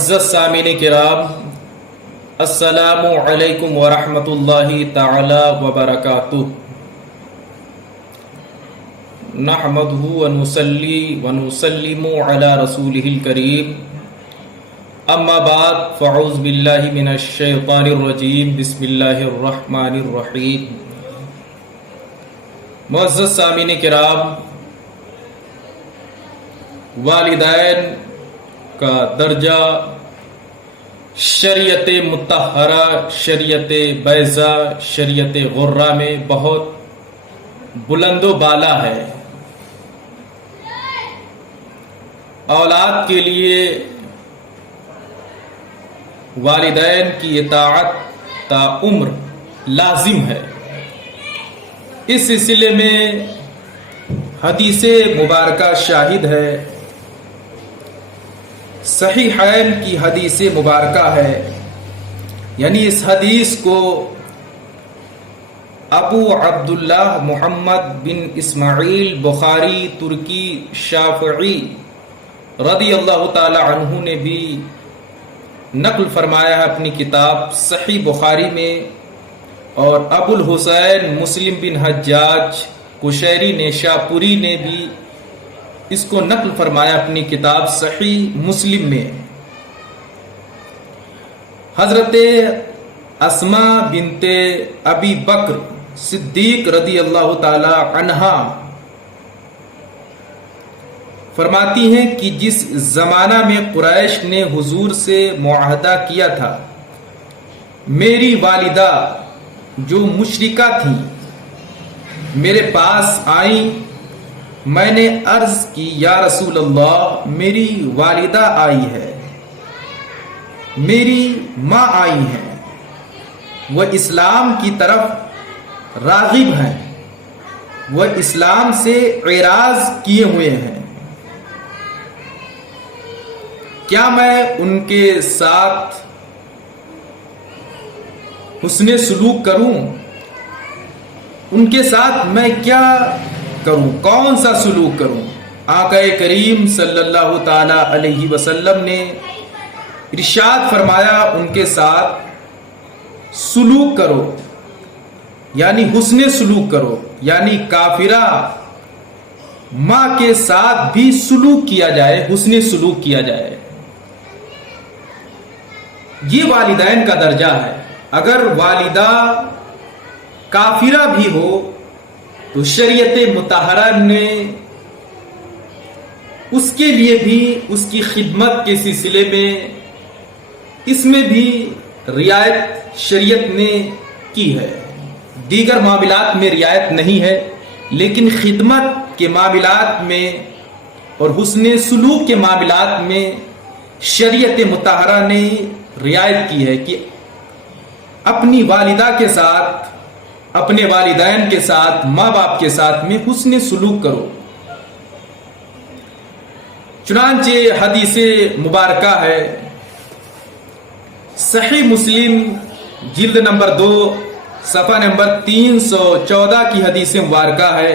معزز سامعین کرام، السلام علیکم ورحمۃ اللہ تعالی وبرکاتہ۔ نحمدہ ونصلی ونسلم علی رسولہ الکریم، اما بعد فاعوذ باللہ من الشیطان الرجیم، بسم اللہ الرحمن الرحیم۔ معزز سامعین کرام، والدین کا درجہ شریعت مطہرہ، شریعت بیضا، شریعت غرہ میں بہت بلند و بالا ہے۔ اولاد کے لیے والدین کی اطاعت تا عمر لازم ہے۔ اس سلسلے میں حدیث مبارکہ شاہد ہے، صحیحین کی حدیث مبارکہ ہے، یعنی اس حدیث کو ابو عبداللہ محمد بن اسماعیل بخاری ترکی شافعی رضی اللہ تعالی عنہ نے بھی نقل فرمایا ہے اپنی کتاب صحیح بخاری میں، اور ابو الحسین مسلم بن حجاج قشیری نیشاپوری نے بھی اس کو نقل فرمایا اپنی کتاب صحیح مسلم میں۔ حضرت اسماء بنت ابی بکر صدیق رضی اللہ تعالی عنہا فرماتی ہیں کہ جس زمانہ میں قریش نے حضور سے معاہدہ کیا تھا، میری والدہ جو مشرکہ تھیں میرے پاس آئیں، میں نے عرض کی یا رسول اللہ، میری والدہ آئی ہے، میری ماں آئی ہیں، وہ اسلام کی طرف راغب ہیں، وہ اسلام سے اعراض کیے ہوئے ہیں، کیا میں ان کے ساتھ حسن سلوک کروں؟ ان کے ساتھ میں کیا کروں، کون سا سلوک کروں؟ آقا کریم صلی اللہ تعالی علیہ وسلم نے ارشاد فرمایا، ان کے ساتھ سلوک کرو، یعنی حسن سلوک کرو، یعنی کافرہ ماں کے ساتھ بھی سلوک کیا جائے، حسن سلوک کیا جائے۔ یہ والدین کا درجہ ہے۔ اگر والدہ کافرہ بھی ہو تو شریعت مطہرہ نے اس کے لیے بھی اس کی خدمت کے سلسلے میں اس میں بھی رعایت شریعت نے کی ہے۔ دیگر معاملات میں رعایت نہیں ہے، لیکن خدمت کے معاملات میں اور حسن سلوک کے معاملات میں شریعت مطہرہ نے رعایت کی ہے کہ اپنی والدہ کے ساتھ، اپنے والدین کے ساتھ، ماں باپ کے ساتھ میں حسن سلوک کرو۔ چنانچہ حدیث مبارکہ ہے، صحیح مسلم جلد نمبر 2 صفحہ نمبر 314 کی حدیث مبارکہ ہے۔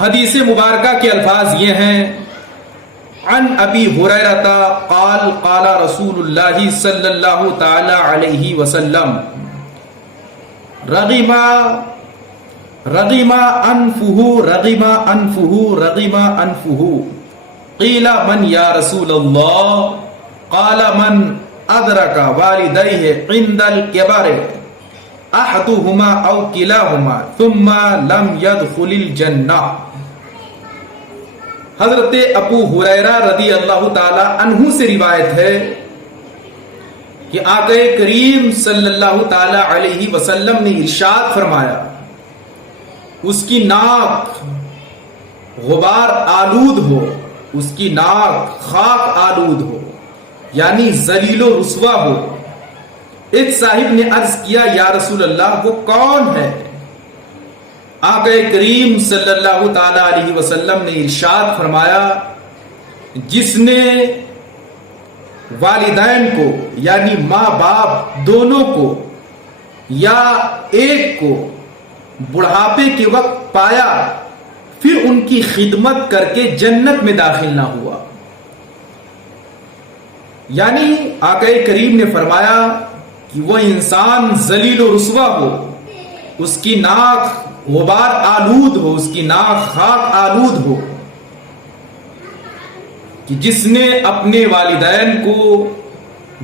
حدیث مبارکہ کے الفاظ یہ ہیں، عن ابی ہریرہ قال قال رسول اللہ صلی اللہ تعالی علیہ وسلم، رغم انفہ قیل من یا رسول اللہ قال من ادرک والدیہ عند الکبر احدہما او کلاہما ثم لم يدخل الجنہ۔ حضرت ابو ہریرہ رضی اللہ تعالی عنہ سے روایت ہے کہ آقا کریم صلی اللہ تعالی علیہ وسلم نے ارشاد فرمایا، اس کی ناک غبار آلود ہو، اس کی ناک خاک آلود ہو، یعنی ذلیل و رسوا ہو۔ ایک صاحب نے عرض کیا یا رسول اللہ، وہ کون ہے؟ آقا کریم صلی اللہ تعالی علیہ وسلم نے ارشاد فرمایا، جس نے والدین کو یعنی ماں باپ دونوں کو یا ایک کو بڑھاپے کے وقت پایا، پھر ان کی خدمت کر کے جنت میں داخل نہ ہوا۔ یعنی آقا کریم نے فرمایا کہ وہ انسان ذلیل و رسوا ہو، اس کی ناک غبار آلود ہو، اس کی ناک خاک آلود ہو، کہ جس نے اپنے والدین کو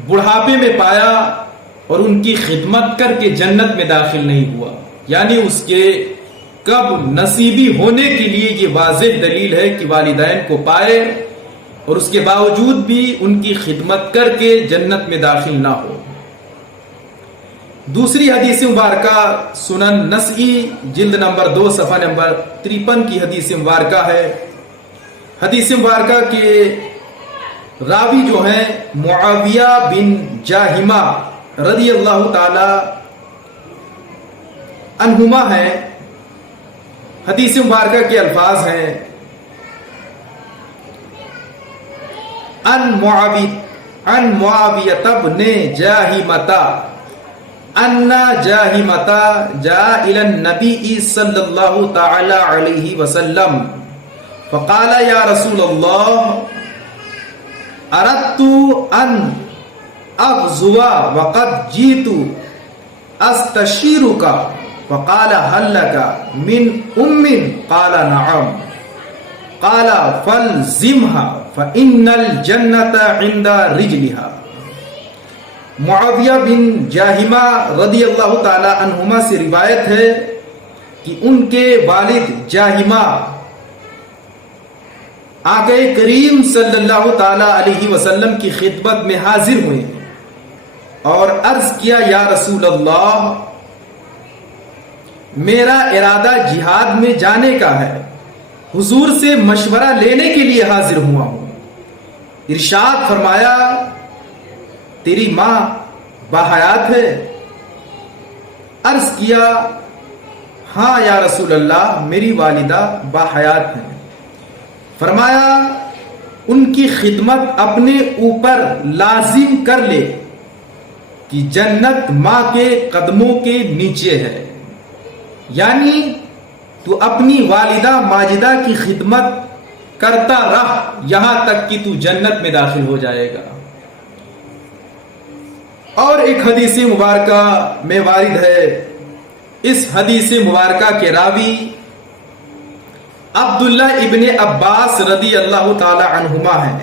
بڑھاپے میں پایا اور ان کی خدمت کر کے جنت میں داخل نہیں ہوا. یعنی اس کے کب نصیبی ہونے کے لیے یہ واضح دلیل ہے کہ والدین کو پائے اور اس کے باوجود بھی ان کی خدمت کر کے جنت میں داخل نہ ہو. دوسری حدیث مبارکہ سنن نسائی جلد نمبر 2 صفحہ نمبر 53 کی حدیث مبارکہ ہے. حدیث مبارکہ کے راوی جو ہیں معاویہ بن جاہمہ رضی اللہ تعالی عنہما ہیں. حدیث مبارکہ کے الفاظ ہیں ان معاویہ بن جاہمہ ان جاہمہ جاء الى النبی صلی اللہ تعالی علیہ وسلم فقال یا رسول اللہ اردت ان اغزو وقد جئت استشیرک فقال هل لك من ام قال نعم قال فالزمها فإن الجنة عند رجلها. معاویہ بن جاہمہ رضی اللہ تعالی عنہما سے روایت ہے کہ ان کے والد جاہمہ آقا کریم صلی اللہ تعالی علیہ وسلم کی خدمت میں حاضر ہوئے اور عرض کیا یا رسول اللہ میرا ارادہ جہاد میں جانے کا ہے، حضور سے مشورہ لینے کے لیے حاضر ہوا ہوں. ارشاد فرمایا تیری ماں باحیات ہے؟ عرض کیا ہاں یا رسول اللہ میری والدہ باحیات ہیں. فرمایا ان کی خدمت اپنے اوپر لازم کر لے کہ جنت ماں کے قدموں کے نیچے ہے. یعنی تو اپنی والدہ ماجدہ کی خدمت کرتا رہ یہاں تک کہ تو جنت میں داخل ہو جائے گا. اور ایک حدیث مبارکہ میں وارد ہے، اس حدیث مبارکہ کے راوی عبداللہ ابن عباس رضی اللہ تعالی عنہما ہیں.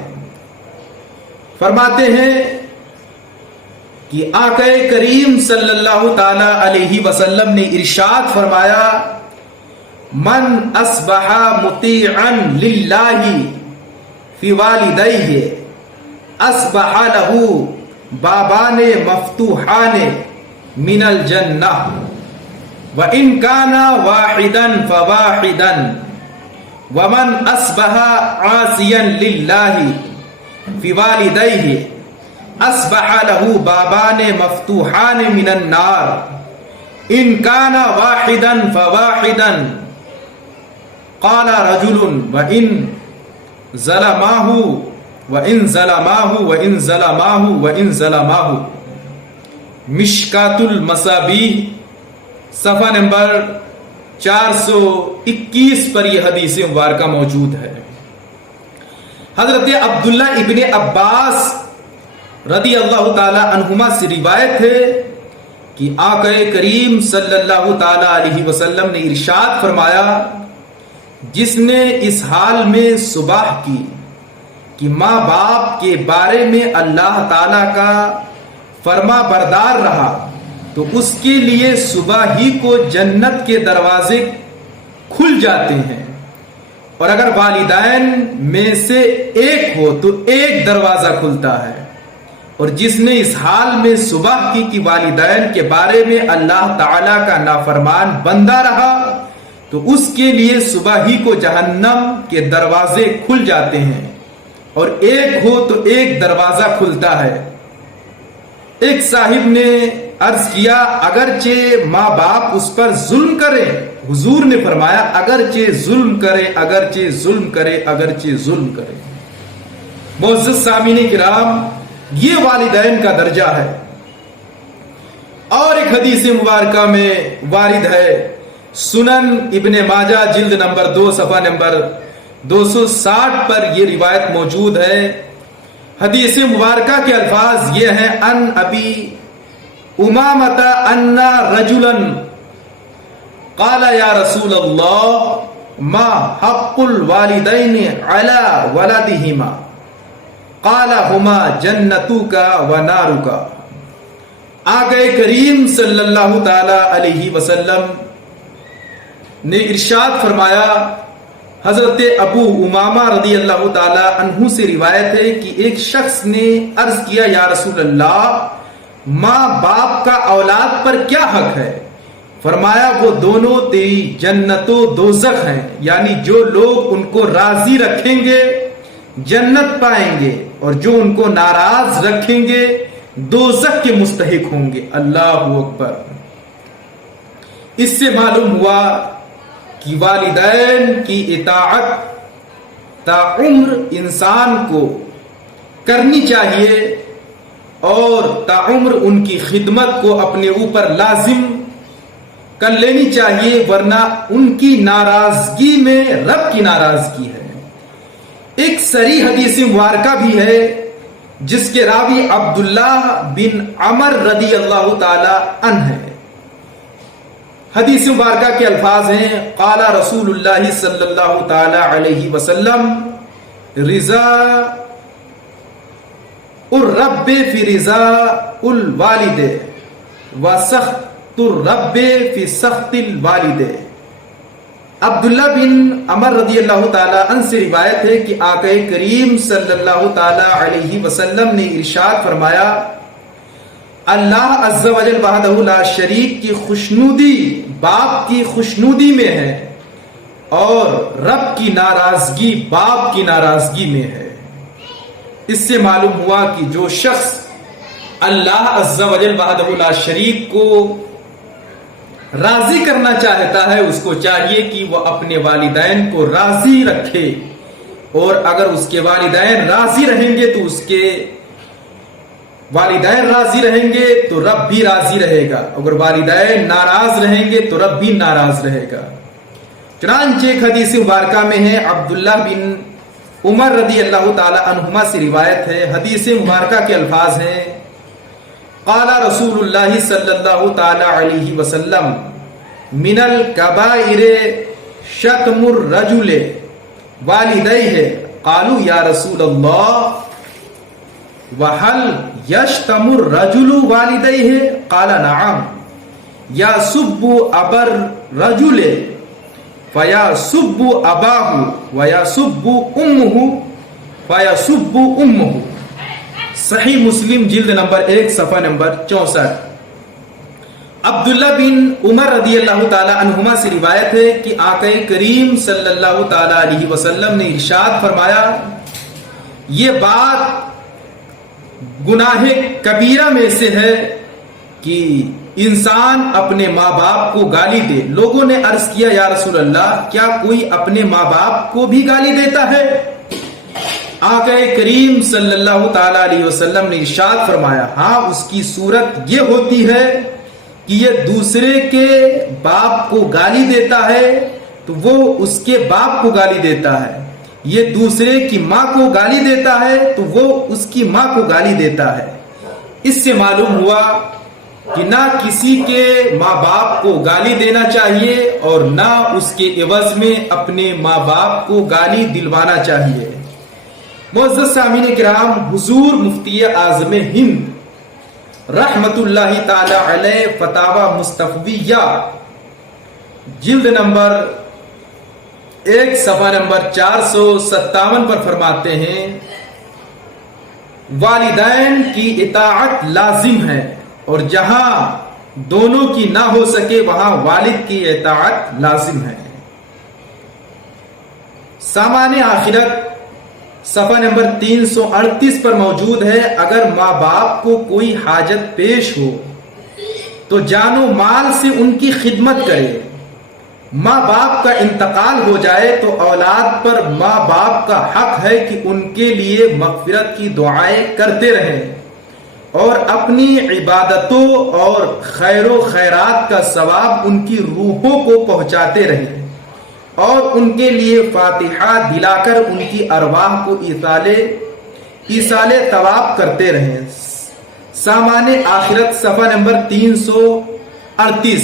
فرماتے ہیں کہ آقا کریم صلی اللہ تعالی علیہ وسلم نے ارشاد فرمایا من اصبح مطیعا للہ فی والدیہ اصبح له بابان مفتوحان من الجنہ وان کان واحدا فواحدا ومن اصبح عاصیا للہ فی والدیہ اصبح له بابان مفتوحان من النار ان کان واحدا فواحدا. قال رجل وان ظلماه وان ظلماه وان ظلماه وان ظلماه. مشکات المصابیح صفحہ نمبر 421 پر یہ حدیث مبارکہ موجود ہے. حضرت عبداللہ ابن عباس رضی اللہ تعالی عنہما سے روایت ہے کہ آقا کریم صلی اللہ تعالی علیہ وسلم نے ارشاد فرمایا جس نے اس حال میں صبح کی کہ ماں باپ کے بارے میں اللہ تعالی کا فرما بردار رہا تو اس کے لیے صبح ہی کو جنت کے دروازے کھل جاتے ہیں، اور اگر والدین میں سے ایک ہو تو ایک دروازہ کھلتا ہے. اور جس نے اس حال میں صبح کی کہ والدین کے بارے میں اللہ تعالی کا نافرمان بندہ رہا تو اس کے لیے صبح ہی کو جہنم کے دروازے کھل جاتے ہیں، اور ایک ہو تو ایک دروازہ کھلتا ہے. ایک صاحب نے عرض کیا اگرچہ ماں باپ اس پر ظلم کرے، حضور نے فرمایا اگرچہ ظلم کرے اگرچہ ظلم کرے اگرچہ ظلم کرے. معزز سامعین کرام، یہ والدین کا درجہ ہے. اور ایک حدیث مبارکہ میں وارد ہے، سنن ابن ماجہ جلد نمبر 2 صفحہ نمبر 260 پر یہ روایت موجود ہے. حدیث مبارکہ کے الفاظ یہ ہیں، ان ابی امامۃ ان رجلا قال یا رسول اللہ ما حق الوالدین علی ولدہما قال ہما جنتک و نارک۔ آقا کریم صلی اللہ تعالی علیہ وسلم نے ارشاد فرمایا، حضرت ابو امامہ رضی اللہ تعالی عنہ سے روایت ہے کہ ایک شخص نے عرض کیا، یا رسول اللہ ماں باپ کا اولاد پر کیا حق ہے؟ فرمایا وہ دونوں تیری جنت و دوزخ ہیں، یعنی جو لوگ ان کو راضی رکھیں گے جنت پائیں گے، اور جو ان کو ناراض رکھیں گے دوزخ کے مستحق ہوں گے۔ اللہ اکبر۔ اس سے معلوم ہوا کہ والدین کی اطاعت تاعمر انسان کو کرنی چاہیے، اور تاعمر ان کی خدمت کو اپنے اوپر لازم کر لینی چاہیے، ورنہ ان کی ناراضگی میں رب کی ناراضگی ہے۔ ایک صریح حدیث مبارکہ بھی ہے جس کے راوی عبداللہ بن عمر رضی اللہ تعالی عنہ ہے۔ حدیث مبارکہ کے الفاظ ہیں، قال رسول اللہ صلی اللہ تعالی علیہ وسلم رضا الرب فی رضا الوالد و سخط الرب فی سخط الوالد۔ عبداللہ بن عمر رضی اللہ تعالی عنہ سے روایت ہے کہ آقا کریم صلی اللہ تعالی علیہ وسلم نے ارشاد فرمایا، اللہ عز و جل وحدہ لا شریک کی خوشنودی باپ کی خوشنودی میں ہے، اور رب کی ناراضگی باپ کی ناراضگی میں ہے۔ اس سے معلوم ہوا کہ جو شخص اللہ عز و جل وحدہ لا شریک کو راضی کرنا چاہتا ہے، اس کو چاہیے کہ وہ اپنے والدین کو راضی رکھے، اور اگر اس کے والدین راضی رہیں گے تو اس کے والدین راضی رہیں گے تو رب بھی راضی رہے گا، اگر والدین ناراض رہیں گے تو رب بھی ناراض رہے گا۔ چنانچہ ایک حدیث مبارکہ میں ہے، عبداللہ بن عمر رضی اللہ تعالی عنہما سے روایت ہے، حدیث مبارکہ کے الفاظ ہیں، قال رسول اللہ صلی اللہ تعالی علیہ وسلم من الکبائر شتم الرجل والدیہ قالوا یا رسول اللہ وَهَلْ يَشْتَمُ الرَّجُلُ وَالِدَيْهِ قَالَ نَعَمْ يَسُبُّ أَبَا الرَّجُلِ فَيَسُبُّ أَبَاهُ وَيَسُبُّ أُمُّهُ فَيَسُبُّ أُمُّهُ۔ صحیح مسلم جلد نمبر 1 صفحہ نمبر 64۔ عبداللہ بن عمر رضی اللہ تعالی عنہما سے روایت ہے کہ آقا کریم صلی اللہ تعالی علیہ وسلم نے ارشاد فرمایا، یہ بات گناہ کبیرہ میں سے ہے کہ انسان اپنے ماں باپ کو گالی دے۔ لوگوں نے عرض کیا، یا رسول اللہ کیا کوئی اپنے ماں باپ کو بھی گالی دیتا ہے؟ آقا کریم صلی اللہ تعالی علیہ وسلم نے ارشاد فرمایا، ہاں اس کی صورت یہ ہوتی ہے کہ یہ دوسرے کے باپ کو گالی دیتا ہے تو وہ اس کے باپ کو گالی دیتا ہے، یہ دوسرے کی ماں کو گالی دیتا ہے تو وہ اس کی ماں کو گالی دیتا ہے۔ اس سے معلوم ہوا کہ نہ کسی کے ماں باپ کو گالی دینا چاہیے اور نہ اس کے عوض میں اپنے ماں باپ کو گالی دلوانا چاہیے۔ معزز سامعین کرام، حضور مفتی اعظم ہند رحمت اللہ تعالی علیہ فتاوی مستفویہ جلد نمبر 1 صفحہ نمبر 457 پر فرماتے ہیں، والدین کی اطاعت لازم ہے، اور جہاں دونوں کی نہ ہو سکے وہاں والد کی اطاعت لازم ہے۔ سامان آخرت صفحہ نمبر 338 پر موجود ہے، اگر ماں باپ کو کوئی حاجت پیش ہو تو جان و مال سے ان کی خدمت کرے۔ ماں باپ کا انتقال ہو جائے تو اولاد پر ماں باپ کا حق ہے کہ ان کے لیے مغفرت کی دعائیں کرتے رہیں، اور اپنی عبادتوں اور خیر و خیرات کا ثواب ان کی روحوں کو پہنچاتے رہیں، اور ان کے لیے فاتحہ دلا کر ان کی ارواح کو ایصال ایصال ثواب کرتے رہیں۔ سامان آخرت صفحہ نمبر 338۔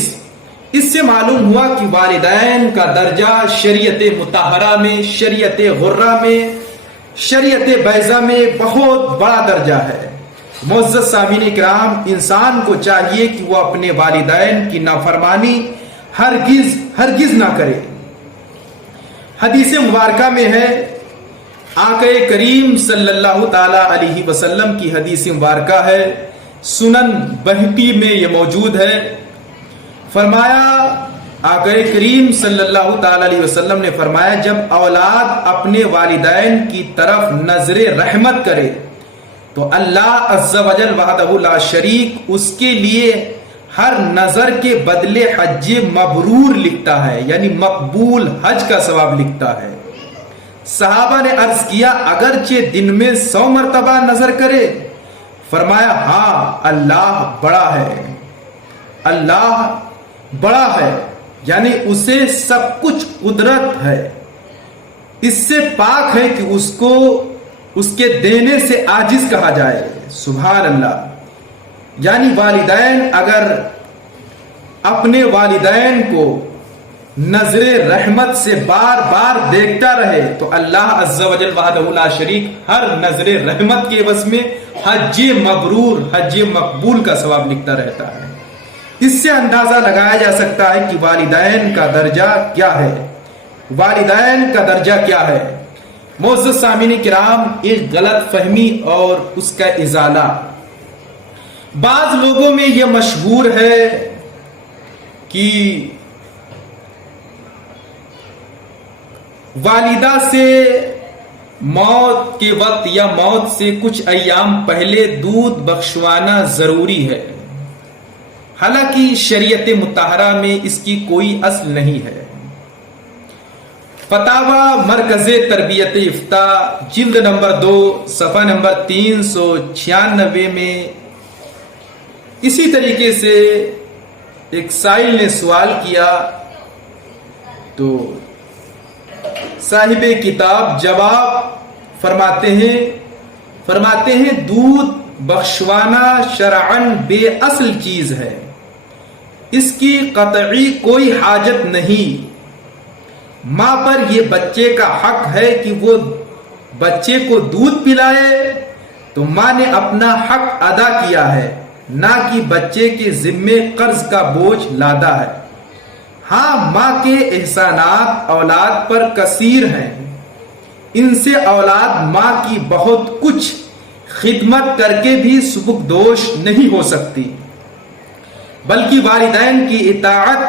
اس سے معلوم ہوا کہ والدین کا درجہ شریعت مطہرہ میں، شریعت غرہ میں، شریعت بیضا میں بہت بڑا درجہ ہے۔ معزز سامعین کرام، انسان کو چاہیے کہ وہ اپنے والدین کی نافرمانی ہرگز نہ کرے۔ حدیث مبارکہ میں ہے، آقا کریم صلی اللہ تعالی علیہ وسلم کی حدیث مبارکہ ہے، سنن بہقی میں یہ موجود ہے۔ فرمایا، آقا کریم صلی اللہ تعالی علیہ وسلم نے فرمایا، جب اولاد اپنے والدین کی طرف نظر رحمت کرے تو اللہ عز و جل وحدہ لا شریک اس کے لیے ہر نظر کے بدلے حج مبرور لکھتا ہے، یعنی مقبول حج کا ثواب لکھتا ہے۔ صحابہ نے عرض کیا، اگرچہ دن میں 100 مرتبہ نظر کرے؟ فرمایا، ہاں، اللہ بڑا ہے، اللہ بڑا ہے، یعنی اسے سب کچھ قدرت ہے، اس سے پاک ہے کہ اس کو اس کے دینے سے عاجز کہا جائے۔ سبحان اللہ۔ یعنی والدین اگر اپنے والدین کو نظر رحمت سے بار بار دیکھتا رہے تو اللہ عز و جل وحدہ لا شریک ہر نظر رحمت کے عوض میں حج مبرور، حج مقبول کا ثواب لکھتا رہتا ہے۔ اس سے اندازہ لگایا جا سکتا ہے کہ والدین کا درجہ کیا ہے، والدین کا درجہ کیا ہے۔ معزز سامعین کرام، ایک غلط فہمی اور اس کا ازالہ، بعض لوگوں میں یہ مشہور ہے کہ والدہ سے موت کے وقت یا موت سے کچھ ایام پہلے دودھ بخشوانا ضروری ہے، حالانکہ شریعت مطہرہ میں اس کی کوئی اصل نہیں ہے۔ فتاوی مرکز تربیت افتاء جلد نمبر 2 صفحہ نمبر 396 میں اسی طریقے سے ایک سائل نے سوال کیا تو صاحب کتاب جواب فرماتے ہیں دودھ بخشوانا شرعاً بے اصل چیز ہے، اس کی قطعی کوئی حاجت نہیں۔ ماں پر یہ بچے کا حق ہے کہ وہ بچے کو دودھ پلائے، تو ماں نے اپنا حق ادا کیا ہے، نہ کہ بچے کے ذمے قرض کا بوجھ لادا ہے۔ ہاں، ماں کے احسانات اولاد پر کثیر ہیں، ان سے اولاد ماں کی بہت کچھ خدمت کر کے بھی سبکدوش نہیں ہو سکتی، بلکہ والدین کی اطاعت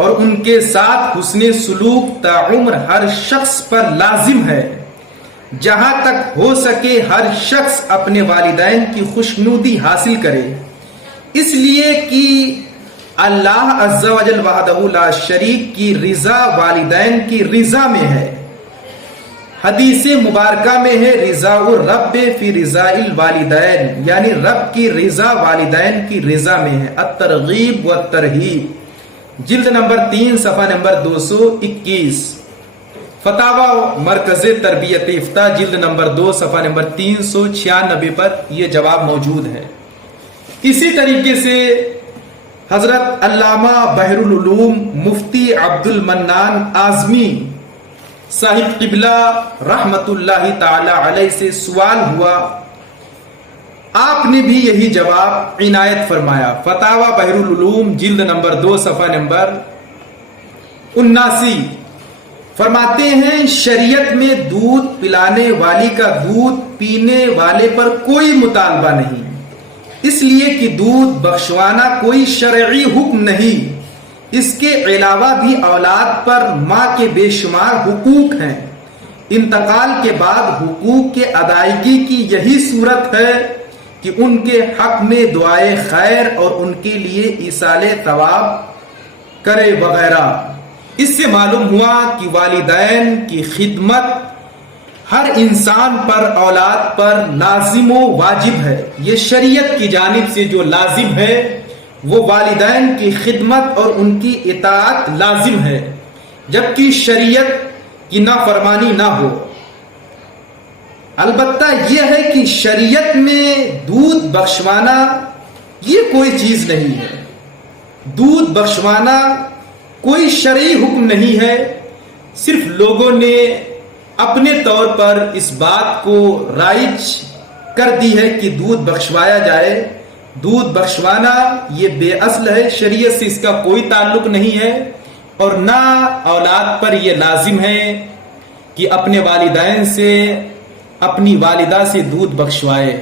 اور ان کے ساتھ حسن سلوک تعمر ہر شخص پر لازم ہے۔ جہاں تک ہو سکے ہر شخص اپنے والدین کی خوشنودی حاصل کرے، اس لیے کہ اللہ عز و جل وحدہ لا شریک کی رضا والدین کی رضا میں ہے۔ حدیث مبارکہ میں ہے، رضا الرب فی رضا الوالدین، یعنی رب کی رضا والدین کی رضا میں ہے۔ الترغیب والترہیب جلد نمبر 3 صفحہ نمبر 221۔ فتاوی مرکز تربیت افتاء جلد نمبر 2 صفحہ نمبر 396 پر یہ جواب موجود ہے۔ اسی طریقے سے حضرت علامہ بحر العلوم مفتی عبد المنان اعظمی صاحب قبلہ رحمت اللہ تعالی علیہ سے سوال ہوا، آپ نے بھی یہی جواب عنایت فرمایا۔ فتاوی بحر العلوم جلد نمبر 2 صفحہ نمبر 79 فرماتے ہیں، شریعت میں دودھ پلانے والی کا دودھ پینے والے پر کوئی مطالبہ نہیں، اس لیے کہ دودھ بخشوانا کوئی شرعی حکم نہیں۔ اس کے علاوہ بھی اولاد پر ماں کے بے شمار حقوق ہیں، انتقال کے بعد حقوق کے ادائیگی کی یہی صورت ہے کہ ان کے حق میں دعائے خیر اور ان کے لیے ایصال ثواب کرے وغیرہ۔ اس سے معلوم ہوا کہ والدین کی خدمت ہر انسان پر، اولاد پر لازم و واجب ہے۔ یہ شریعت کی جانب سے جو لازم ہے وہ والدین کی خدمت اور ان کی اطاعت لازم ہے، جبکہ شریعت کی نافرمانی نہ ہو۔ البتہ یہ ہے کہ شریعت میں دودھ بخشوانا یہ کوئی چیز نہیں ہے. دودھ بخشوانا کوئی شرعی حکم نہیں ہے. صرف لوگوں نے اپنے طور پر اس بات کو رائج کر دی ہے کہ دودھ بخشوایا جائے. دودھ بخشوانا یہ بے اصل ہے، شریعت سے اس کا کوئی تعلق نہیں ہے، اور نہ اولاد پر یہ لازم ہے کہ اپنے والدین سے، اپنی والدہ سے دودھ بخشوائے.